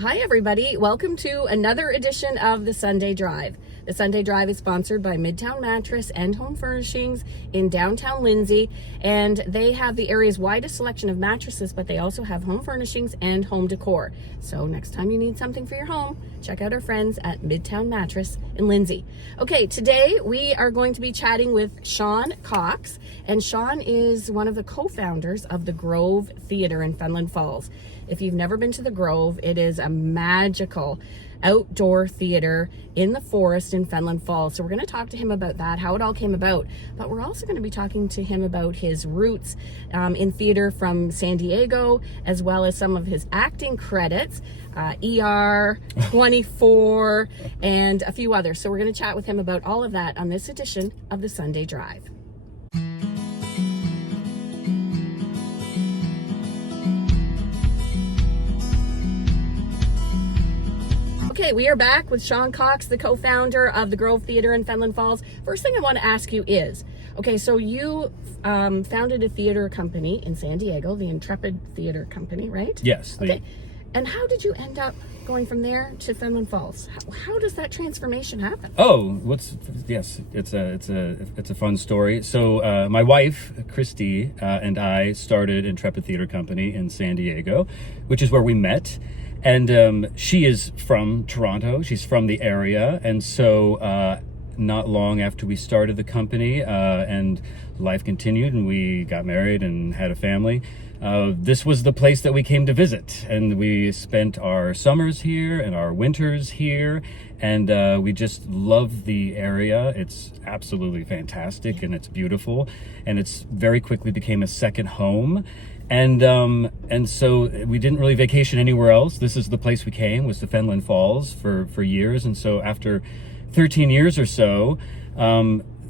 Hi everybody, welcome to another edition of the Sunday Drive. The Sunday Drive is sponsored by Midtown Mattress and Home Furnishings in downtown Lindsay, and they have the area's widest selection of mattresses, but they also have home furnishings and home decor. So next time you need something for your home, check out our friends at Midtown Mattress in Lindsay. Okay, today we are going to be chatting with Sean Cox, and Sean is one of the co-founders of the Grove Theatre in Fenelon Falls. If you've never been to the Grove, it is a magical outdoor theater in the forest in Fenelon Falls. So we're going to talk to him about that, how it all came about. But we're also going to be talking to him about his roots in theater from San Diego, as well as some of his acting credits, ER, 24, and a few others. So we're going to chat with him about all of that on this edition of the Sunday Drive. Okay, we are back with Sean Cox, the co-founder of the Grove Theatre in Fenelon Falls. First thing I want to ask you is, okay, so you founded a theater company in San Diego, the Intrepid Theater Company, right? Yes. Okay, and how did you end up going from there to Fenelon Falls? How does that transformation happen? Oh, yes, it's a fun story. So my wife, Christy, and I started Intrepid Theater Company in San Diego, which is where we met. And she is from Toronto. She's from the area. And so not long after we started the company and life continued and we got married and had a family, this was the place that we came to visit. And we spent our summers here and our winters here. And we just love the area. It's absolutely fantastic and it's beautiful. And it's very quickly became a second home. And so we didn't really vacation anywhere else. This is the place we came, was to Fenelon Falls for years. And so after 13 years or so,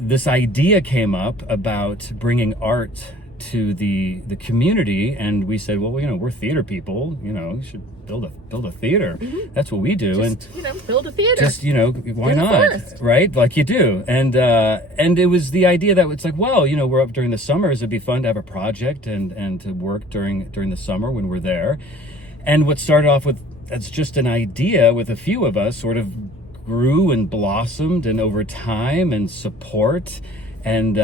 this idea came up about bringing art to the community. And we said, well, we're theater people, we should build a theater. Mm-hmm. That's what we do. Build a theater. Just, why not? Right? Like you do. And it was the idea that it's like, well, we're up during the summers. It'd be fun to have a project and to work during the summer when we're there. And what started off with, as just an idea with a few of us, sort of grew and blossomed, and over time and support, and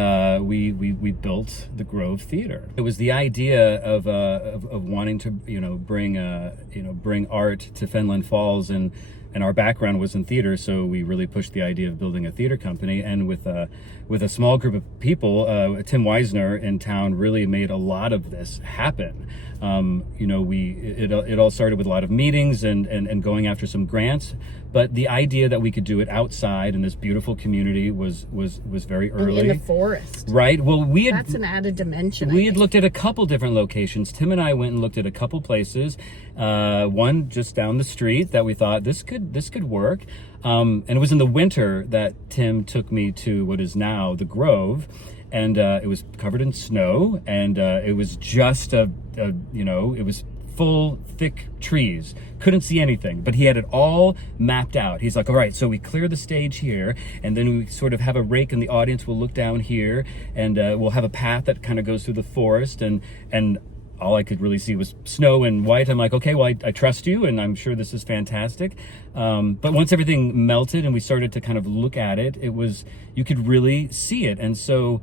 we built the Grove Theater. It was the idea of wanting to bring art to Fenelon Falls, and our background was in theater, so we really pushed the idea of building a theater company. And with a small group of people, Tim Weisner in town really made a lot of this happen. It all started with a lot of meetings and going after some grants, but the idea that we could do it outside in this beautiful community was very early. In the forest. Right. Well, that's an added dimension. We had looked at a couple different locations. Tim and I went and looked at a couple places. One just down the street that we thought this could work. And it was in the winter that Tim took me to what is now the Grove. And it was covered in snow, and it was just it was full, thick trees. Couldn't see anything, but he had it all mapped out. He's like, all right, so we clear the stage here, and then we sort of have a rake, and the audience will look down here, and we'll have a path that kind of goes through the forest, and all I could really see was snow and white. I'm like, okay, well, I trust you, and I'm sure this is fantastic. But once everything melted and we started to kind of look at it, you could really see it. And so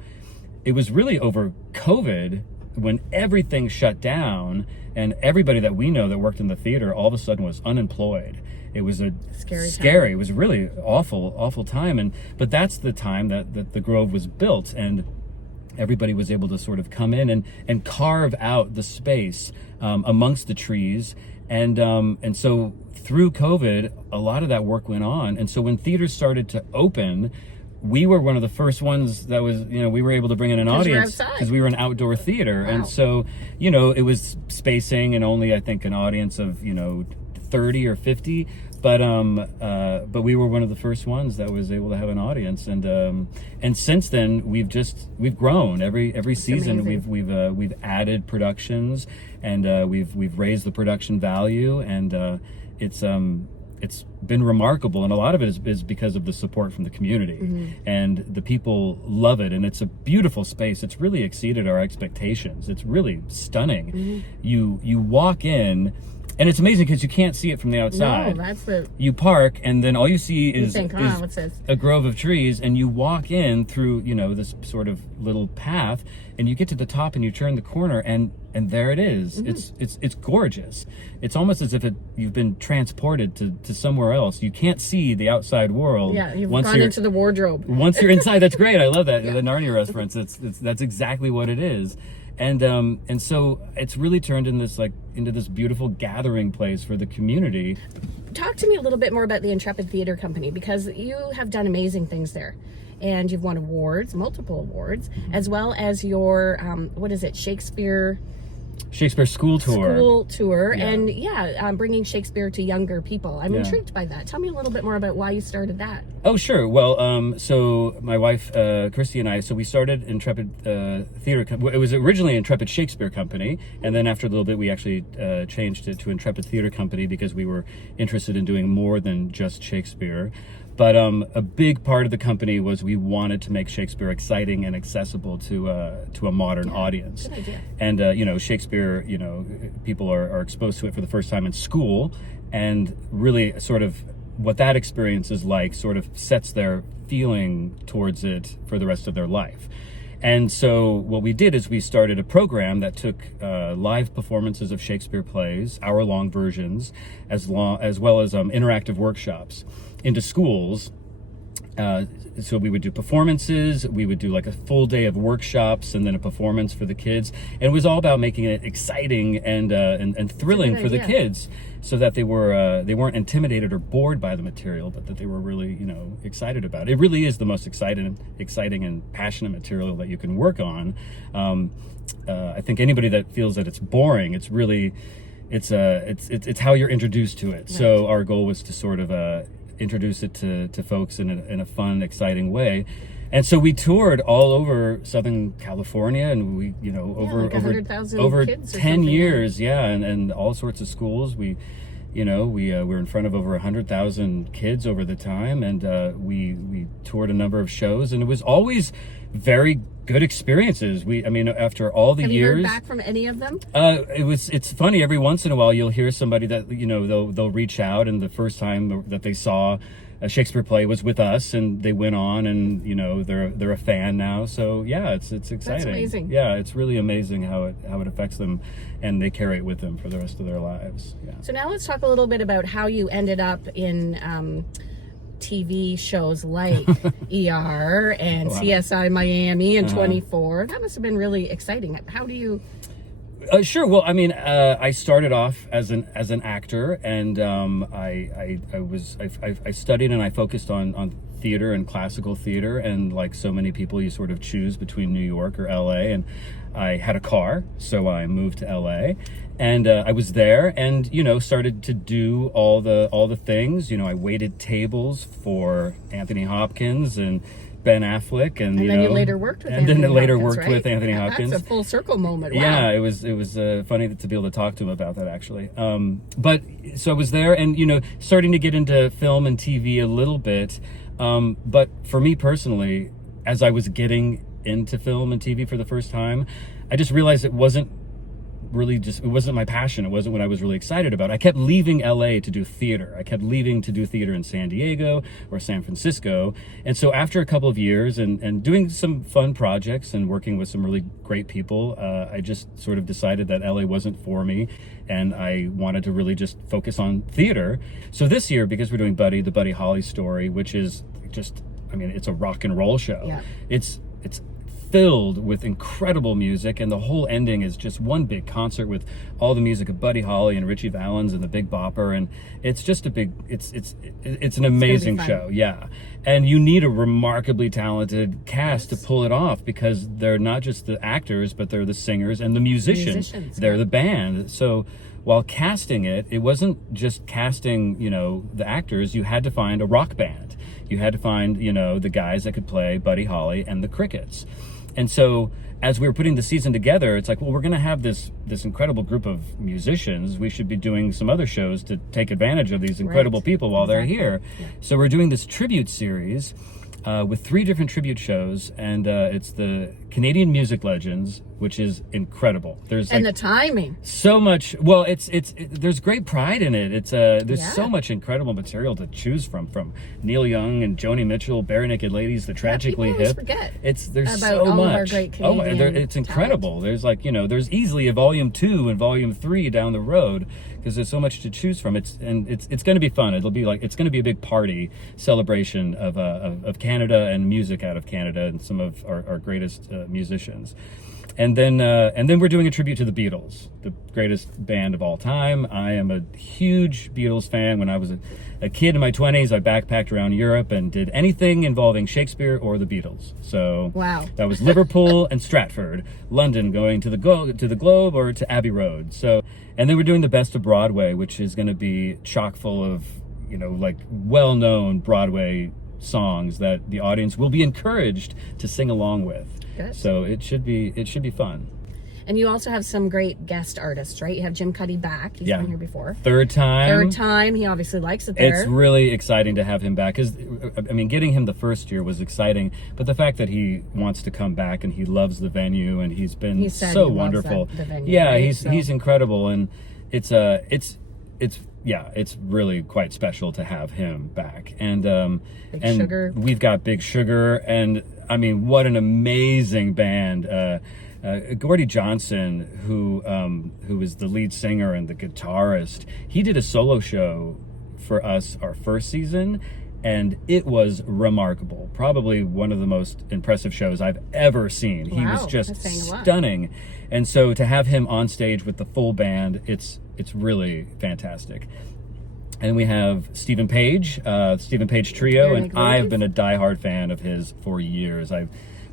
it was really over COVID when everything shut down, and everybody that we know that worked in the theater all of a sudden was unemployed. It was a scary. It was a really awful time. But that's the time that the Grove was built, and everybody was able to sort of come in and carve out the space amongst the trees. And so through COVID, a lot of that work went on. And so when theaters started to open, we were one of the first ones that was, we were able to bring in an audience because we were an outdoor theater. Wow. And so, it was spacing and only, I think, an audience of, 30 or 50. But we were one of the first ones that was able to have an audience, and since then we've grown every season. Amazing. We've added productions, and we've raised the production value, and it's been remarkable, and a lot of it is because of the support from the community. Mm-hmm. And the people love it, and it's a beautiful space. It's really exceeded our expectations. It's really stunning. Mm-hmm. You walk in And it's amazing because you can't see it from the outside. No, that's the... You park, and then all you see is, think, what's this? a grove of trees, and you walk in through, this sort of little path, and you get to the top, and you turn the corner, and there it is. It's gorgeous. It's almost as if you've been transported to somewhere else. You can't see the outside world. Yeah, you've gone into the wardrobe. Once you're inside, that's great. I love that. The Narnia reference. That's exactly what it is. And so it's really turned into this beautiful gathering place for the community. Talk to me a little bit more about the Intrepid Theater Company, because you have done amazing things there, and you've won awards, multiple awards, as well as your Shakespeare School Tour. Yeah. And bringing Shakespeare to younger people. I'm intrigued by that. Tell me a little bit more about why you started that. Oh, sure. Well, so my wife, Christy, and I, we started Intrepid Theater. It was originally Intrepid Shakespeare Company, and then after a little bit, we actually changed it to Intrepid Theater Company because we were interested in doing more than just Shakespeare. But a big part of the company was we wanted to make Shakespeare exciting and accessible to a modern audience. Good idea. And Shakespeare, people are exposed to it for the first time in school, and really sort of what that experience is like sort of sets their feeling towards it for the rest of their life. And so what we did is we started a program that took live performances of Shakespeare plays, hour-long versions, as well as interactive workshops into schools. So we would do performances, we would do like a full day of workshops, and then a performance for the kids. And it was all about making it exciting and thrilling for the kids, so that they weren't intimidated or bored by the material, but that they were really excited about it. It really is the most exciting and passionate material that you can work on. I think anybody that feels that it's boring, it's how you're introduced to it. Right. So our goal was to sort of introduce it to folks in a fun, exciting way. And so we toured all over Southern California, and we, over kids 10 years, and all sorts of schools. We were in front of over 100,000 kids over the time, and we toured a number of shows, and it was always very good experiences. After all the years. Have you heard back from any of them? It's funny, every once in a while you'll hear somebody that, they'll reach out, and the first time that they saw a Shakespeare play was with us, and they went on, and they're a fan now. So yeah, it's exciting. That's amazing. Yeah, it's really amazing how it affects them, and they carry it with them for the rest of their lives. Yeah. So now let's talk a little bit about how you ended up in TV shows like ER and CSI Miami and 24. That must have been really exciting. How do you... Sure. Well, I started off as an actor, and I studied and I focused on theater and classical theater, and like so many people, you sort of choose between New York or LA, and I had a car, so I moved to LA, and I was there, and started to do all the things. I waited tables for Anthony Hopkins and Ben Affleck, and then you later worked with Anthony Hopkins, right? with Anthony Hopkins. That's a full circle moment. Wow. Yeah, it was funny to be able to talk to him about that, actually. But so I was there, and starting to get into film and TV a little bit. But for me personally, as I was getting into film and TV for the first time, I just realized it wasn't my passion. It wasn't what I was really excited about. I kept leaving LA to do theater. I kept leaving to do theater in San Diego or San Francisco. And so after a couple of years and doing some fun projects and working with some really great people, I just sort of decided that LA wasn't for me, and I wanted to really just focus on theater. So this year, because we're doing the Buddy Holly story, which is just, it's a rock and roll show. Yeah. It's filled with incredible music, and the whole ending is just one big concert with all the music of Buddy Holly and Richie Valens and the Big Bopper, and it's just it's an amazing show. Yeah. And you need a remarkably talented cast to pull it off, because they're not just the actors, but they're the singers and the musicians. They're the band. So while casting it wasn't just casting, the actors. You had to find a rock band. You had to find, the guys that could play Buddy Holly and the Crickets. And so as we were putting the season together, it's like, well, we're going to have this incredible group of musicians. We should be doing some other shows to take advantage of these incredible people while they're here. Yeah. So we're doing this tribute series, with 3 different tribute shows, and it's the Canadian Music Legends, which is incredible. There's And the timing. so much. Well, there's great pride in it. There's Yeah. so much incredible material to choose from Neil Young and Joni Mitchell, Bare Naked Ladies, The Tragically people always Hip. forget there's about so all of much. our great It's incredible. There's there's easily a volume 2 and volume 3 down the road, because there's so much to choose from. It's going to be fun. It's going to be a big party celebration of Canada and music out of Canada and some of our greatest musicians. And then we're doing a tribute to the Beatles, the greatest band of all time. I am a huge Beatles fan. When I was a kid in my 20s, I backpacked around Europe and did anything involving Shakespeare or the Beatles. So Wow. that was Liverpool and Stratford, London, going to the Globe or to Abbey Road. So, and then we're doing the Best of Broadway, which is going to be chock full of well-known Broadway songs that the audience will be encouraged to sing along with. Good. So it should be fun. And you also have some great guest artists, right? You have Jim Cuddy back. He's been here before. Third time. He obviously likes it there. It's really exciting to have him back, because getting him the first year was exciting, but the fact that he wants to come back and he loves the venue and he's been so wonderful. The venue, yeah, right? he's incredible, and it's really quite special to have him back. And Big Sugar. We've got Big Sugar, and what an amazing band. Gordie Johnson, who is the lead singer and the guitarist, he did a solo show for us our first season, and it was remarkable. Probably one of the most impressive shows I've ever seen. He was just that's saying a lot. stunning. And so to have him on stage with the full band, it's really fantastic. And we have Stephen Page, Stephen Page Trio, and I've been a diehard fan of his for years.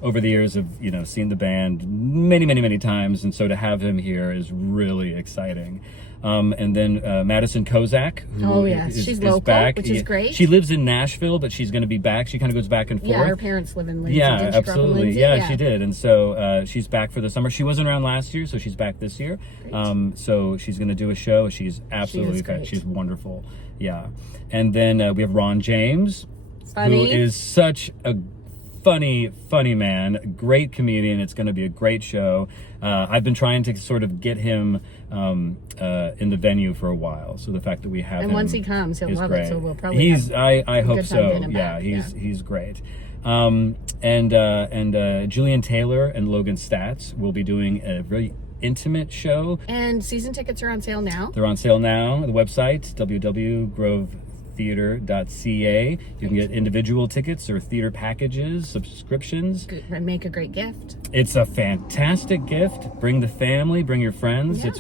Over the years have seen the band many times, and so to have him here is really exciting. And then Madison Kozak, who she's is local, back. which is great. She lives in Nashville, but she's going to be back. She kind of goes back and forth. Yeah, her parents live in Lindsay. Yeah, Didn't she grow up in absolutely. Lindsay? Yeah, she did. And so she's back for the summer. She wasn't around last year, so she's back this year. So she's going to do a show. She's absolutely great. She's wonderful. Yeah. And then we have Ron James, who is such a funny man, great comedian. It's going to be a great show. I've been trying to sort of get him in the venue for a while, so the fact that we have him, and once he comes, he'll love it. So we'll probably. I hope so. Yeah, he's great. And Julian Taylor and Logan Statz will be doing a very intimate show. And season tickets are on sale now. They're on sale now. The website, www.grovetheater.ca. You can get individual tickets or theater packages, subscriptions. Make a great gift. It's a fantastic gift. Bring the family, bring your friends. Yeah.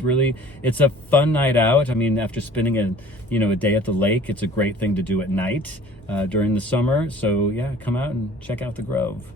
It's a fun night out. After spending a day at the lake, it's a great thing to do at night during the summer. So yeah, come out and check out the Grove.